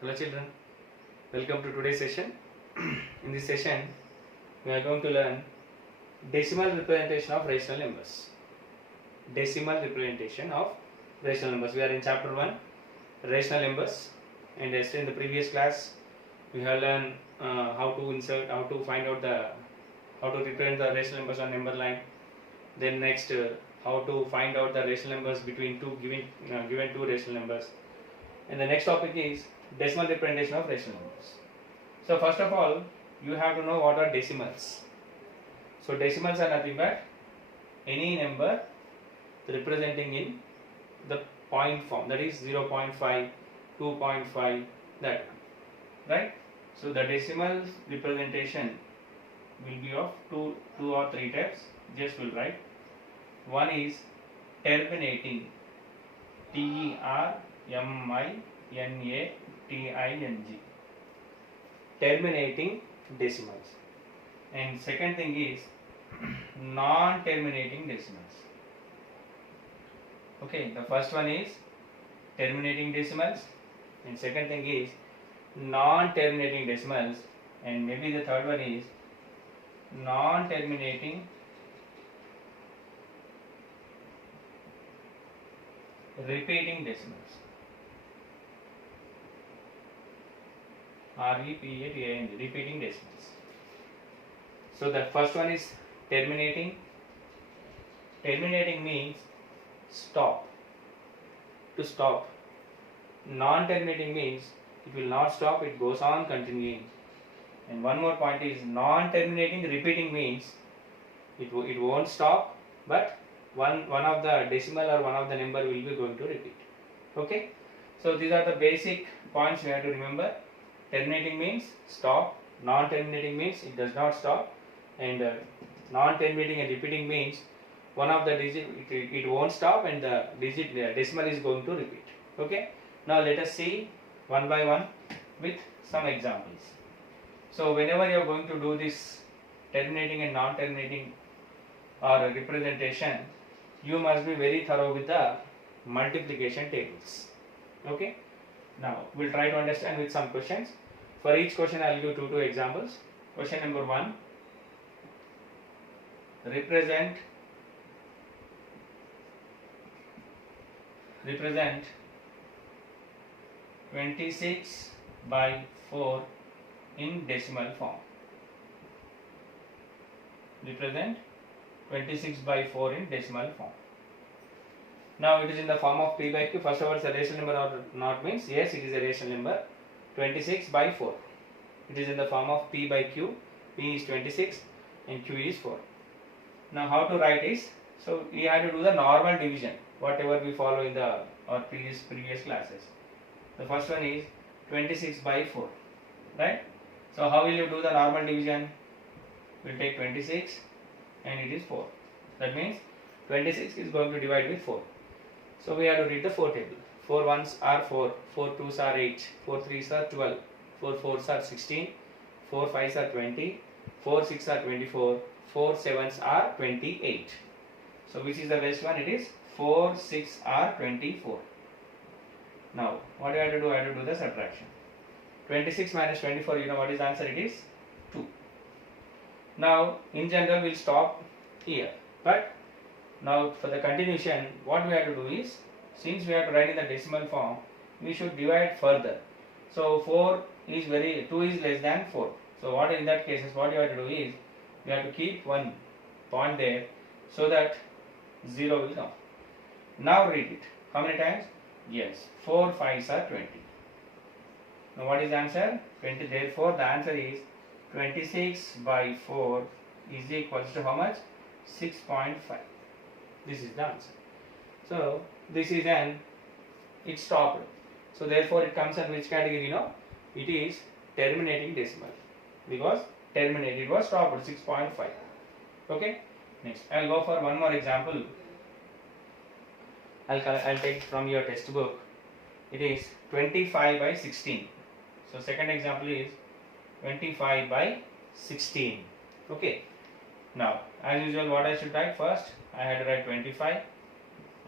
Hello children, welcome to today's session. In this session, we are going to learn decimal representation of rational numbers. Decimal representation of rational numbers. We are in chapter 1, rational numbers, and yesterday in the previous class, we have learned how to insert, how to find out how to represent the rational numbers on number line. Then next, how to find out the rational numbers between given two rational numbers. And the next topic is decimal representation of rational numbers. So first of all, you have to know what are decimals. So decimals are nothing but any number representing in the point form, that is 0.5, 2.5, that one, right? So the decimal representation will be of two or three types. Just will write. One is terminating, terminating, terminating decimals. And second thing is non-terminating decimals. Okay, the first one is terminating decimals, and second thing is non-terminating decimals, and maybe the third one is non-terminating repeating decimals. REPATING, repeating decimals. So the first one is terminating. Terminating means stop, to stop. Non-terminating means it will not stop, it goes on continuing. And one more point is non-terminating repeating means it won't stop, but one of the decimal or one of the number will be going to repeat. Okay, so these are the basic points you have to remember. Terminating means stop, non-terminating means it does not stop, and non-terminating and repeating means one of the digit it won't stop and the decimal is going to repeat. Okay, now let us see one by one with some examples. So whenever you are going to do this terminating and non-terminating or representation, you must be very thorough with the multiplication tables. Okay, now we'll try to understand with some questions. For each question I will give two examples. Question number 1, represent 26 by 4 in decimal form. Represent 26 by 4 in decimal form. Now it is in the form of p by q. First of all, it's a rational number or not means yes, it is a rational number. 26 by 4. It is in the form of p by q. P is 26 and q is 4. Now how to write is, so we have to do the normal division, whatever we follow in the our previous classes. The first one is 26 by 4, right? So how will you do the normal division? We will take 26 and it is 4. That means 26 is going to divide with 4. So we have to read the 4 table. 4 ones are 4, 4 twos are 8, 4 threes are 12, 4 fours are 16, 4 fives are 20, 4 sixes are 24, 4 sevens are 28. So which is the best one? It is 4 6 are 24. Now what do I have to do? I have to do the subtraction. 26 minus 24, you know what is the answer? It is 2. Now in general we'll stop here, but now for the continuation what we have to do is, since we have to write in the decimal form, we should divide further. So 2 is less than 4. So what in that case is, what you have to do is, you have to keep one point there so that 0 will come. Now read it. How many times? Yes, 4 5s are 20. Now what is the answer? 20. Therefore the answer is 26 by 4 is equals to how much? 6.5. This is the answer. So this is it stopped. So therefore it comes in which category? It is terminating decimal, because terminated was stopped 6.5. Okay. Next I will go for one more example. I'll take from your textbook. It is 25 by 16. So second example is 25 by 16. Okay. Now as usual, what I should write first? I had to write 25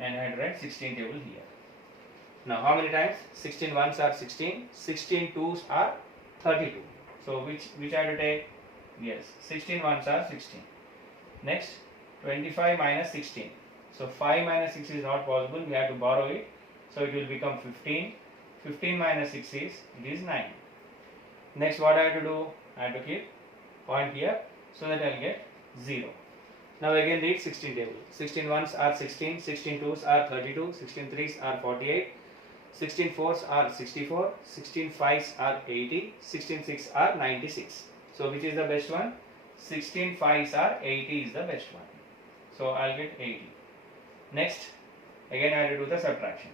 and I had to write 16 table here. Now how many times? 16 ones are 16, 16 twos are 32. So which I have to take? Yes, 16 ones are 16. Next, 25 minus 16. So 5 minus 6 is not possible, we have to borrow it. So it will become 15. 15 minus 6 is, it is 9. Next what I have to do? I have to keep point here so that I will get 0. Now again read 16 table. 16 ones are 16, 16 twos are 32, 16 threes are 48, 16 fours are 64, 16 fives are 80, 16 six are 96. So which is the best one? 16 fives are 80 is the best one. So I'll get 80. Next, again I have to do the subtraction.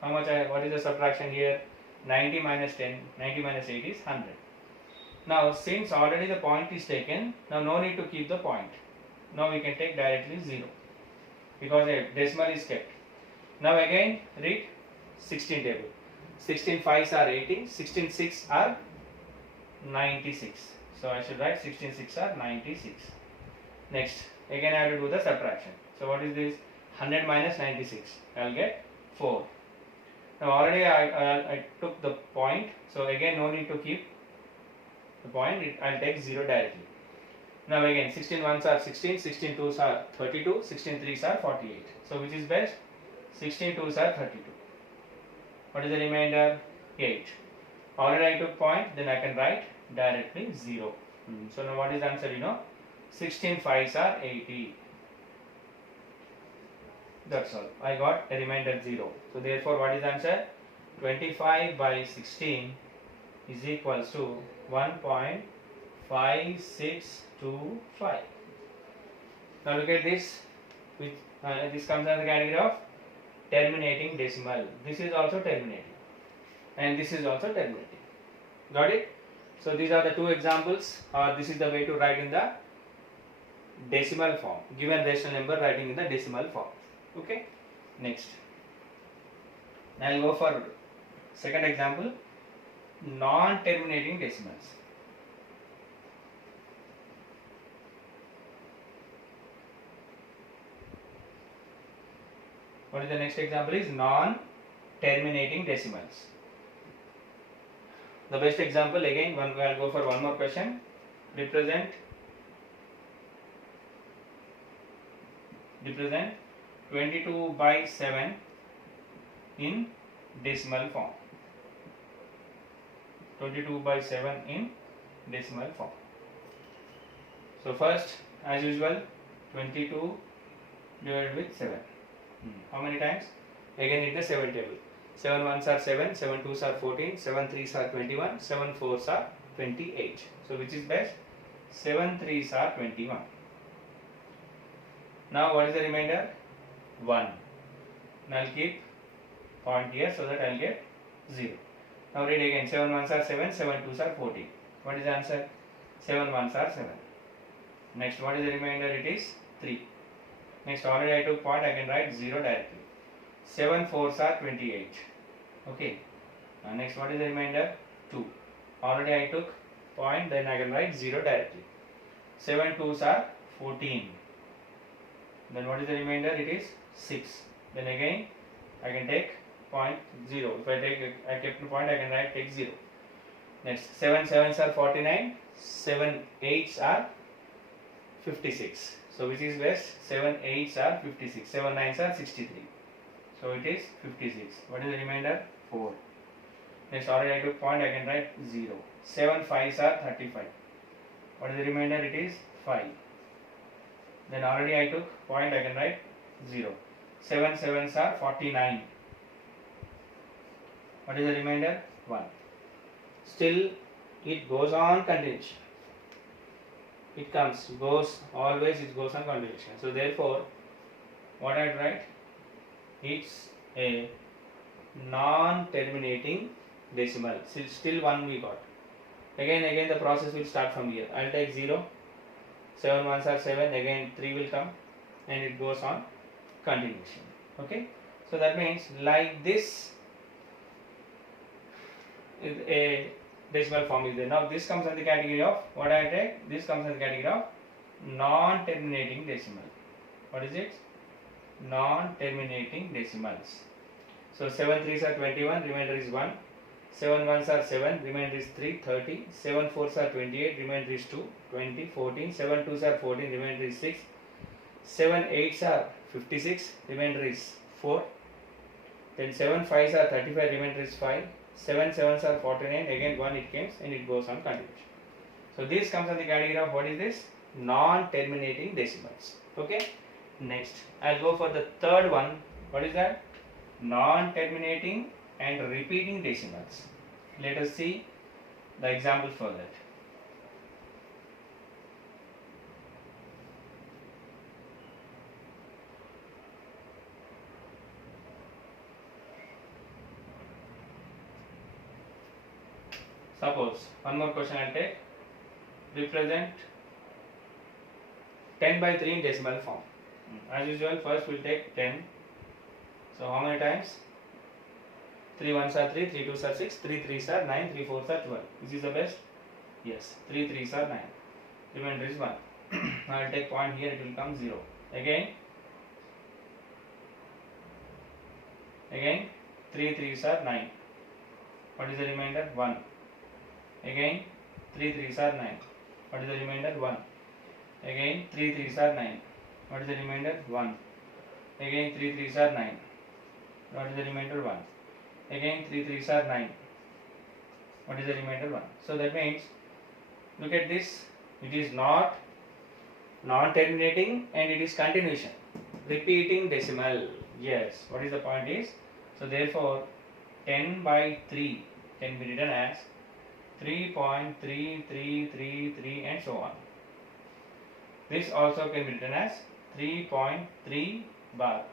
How much what is the subtraction here? 90 minus 10, 90 minus 8 is 100. Now since already the point is taken, now no need to keep the point. Now we can take directly 0 because a decimal is kept. Now again read 16 table. 16 fives are 80, 16 six are 96. So I should write 16 six are 96. Next, again I have to do the subtraction. So what is this? 100 minus 96. I will get 4. Now already I took the point. So again no need to keep the point. I will take 0 directly. Now again 16 ones are 16, 16 twos are 32, 16 threes are 48. So which is best? 16 twos are 32. What is the remainder? 8. Already I took point, then I can write directly 0. So now what is the answer? 16 fives are 80. That's all. I got a remainder 0. So therefore what is the answer? 25 by 16 is equals to 1.5625. Now look at this. This comes under the category of terminating decimal. This is also terminating. And this is also terminating. Got it? So these are the two examples. This is the way to write in the decimal form. Given rational number, writing in the decimal form. Okay. Next. Now I'll go for second example. Non-terminating decimals. What is the next example? Is non-terminating decimals. The best example again, I'll go for one more question. Represent 22 by 7 in decimal form. 22 by 7 in decimal form. So first, as usual, 22 divided with 7. How many times? Again in the 7 table. 7 ones are 7, 7 twos are 14, 7 threes are 21, 7 fours are 28. So which is best? 7 threes are 21. Now what is the remainder? 1. Now I'll keep point here so that I'll get 0. Now read again. 7 ones are 7, 7 twos are 14. What is the answer? 7 ones are 7. Next, what is the remainder? It is 3. Next, already I took point, I can write 0 directly. 7 fours are 28. Okay. Next, what is the remainder? 2. Already I took point, then I can write 0 directly. 7 twos are 14. Then what is the remainder? It is 6. Then again, I can take point 0. If I kept the point, I can take 0. Next, 7 sevens are 49. 7 eights are 56. So which is best? 7 eights are 56. 7 nines are 63. So it is 56. What is the remainder? 4. Next, already I took point, I can write 0. 7 fives are 35. What is the remainder? It is 5. Then already I took point, I can write 0. 7 sevens are 49. What is the remainder? 1. Still it goes on continuation. It goes on continuation. So therefore, what I write? It's a non-terminating decimal. Still 1 we got. Again the process will start from here. I'll take 0. 7 ones are 7. Again 3 will come, and it goes on continuation. Okay. So that means like this, a decimal form is there. Now this comes in the category of what I take. This comes in the category of non-terminating decimal. What is it? Non-terminating decimals. So 7 3s are 21, remainder is 1. 7 1s are 7, remainder is 3, 30. 7 4s are 28, remainder is 2, 20, 14. 7 2s are 14, remainder is 6. 7 8s are 56, remainder is 4. Then 7 5s are 35, remainder is 5. 7 7s are 49, again 1 it comes and it goes on continuation. So this comes on the category of what is this? Non-terminating decimals. Okay. Next, I'll go for the third one. What is that? Non-terminating and repeating decimals. Let us see the example for that. Suppose, one more question I'll take. Represent 10 by 3 in decimal form. As usual, first we'll take 10. So how many times? 3 1s are 3, 3 2s are 6, 3 3s are 9, 3 4s are 12. This is the best? Yes, 3 3s are 9. Remainder is 1. Now I'll take point here, it will come 0. Again 3 3s are 9. What is the remainder? 1. Again 3 3s are 9. What is the remainder? 1. Again 3 3s are 9. What is the remainder? 1. Again 3 3s are 9. What is the remainder? 1. Again 3 3s are 9. What is the remainder? 1. So that means, look at this, it is not non-terminating and it is continuation, repeating decimal. Yes, what is the point is, so therefore 10 by 3 can be written as 3.3333 and so on. This also can be written as 3.3 bar.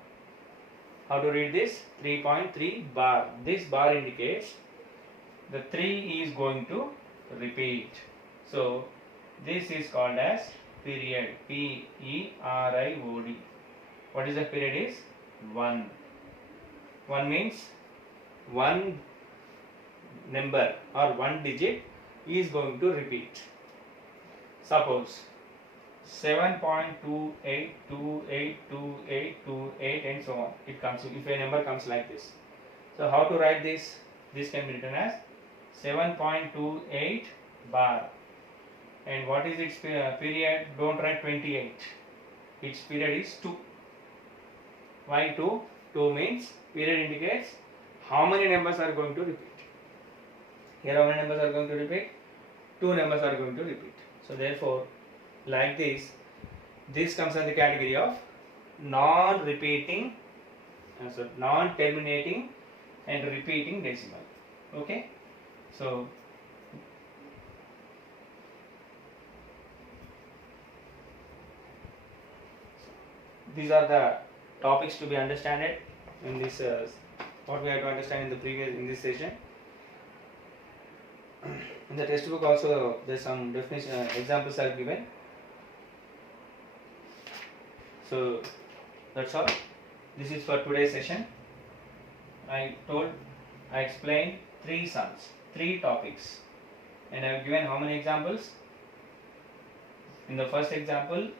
How to read this? 3.3 bar. This bar indicates the 3 is going to repeat. So this is called as period. P-E-R-I-O-D. What is the period is? 1. 1 means one number or one digit is going to repeat. Suppose 7.28282828 and so on. It comes if a number comes like this. So how to write this? This can be written as 7.28 bar. And what is its period? Don't write 28. Its period is 2. Why 2? 2 means period indicates how many numbers are going to repeat. Here how many numbers are going to repeat? 2 numbers are going to repeat. So therefore, like this comes in the category of non-repeating, non-terminating and repeating decimal. Okay. So these are the topics to be understood in this what we have to understand in this session. In the textbook also there is some definition examples are given. So that's all. This is for today's session. I explained 3 sums, 3 topics, and I have given how many examples? In the first example,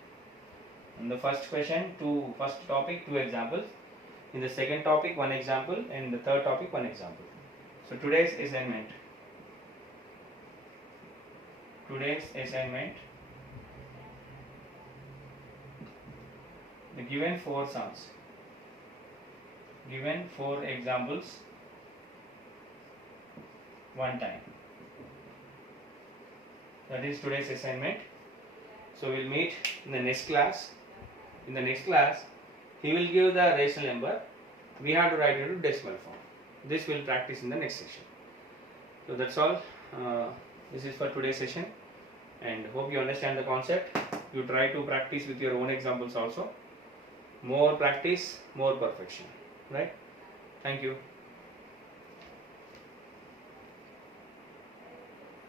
in the first question, first topic 2 examples. In the second topic 1 example, and in the third topic 1 example. So today's assignment. The given 4 sums, given 4 examples one time. That is today's assignment. So we'll meet in the next class. In the next class, he will give the rational number. We have to write it into decimal form. This we'll practice in the next section. So that's all. This is for today's session, and hope you understand the concept. You try to practice with your own examples also. More practice, more perfection. Right? Thank you.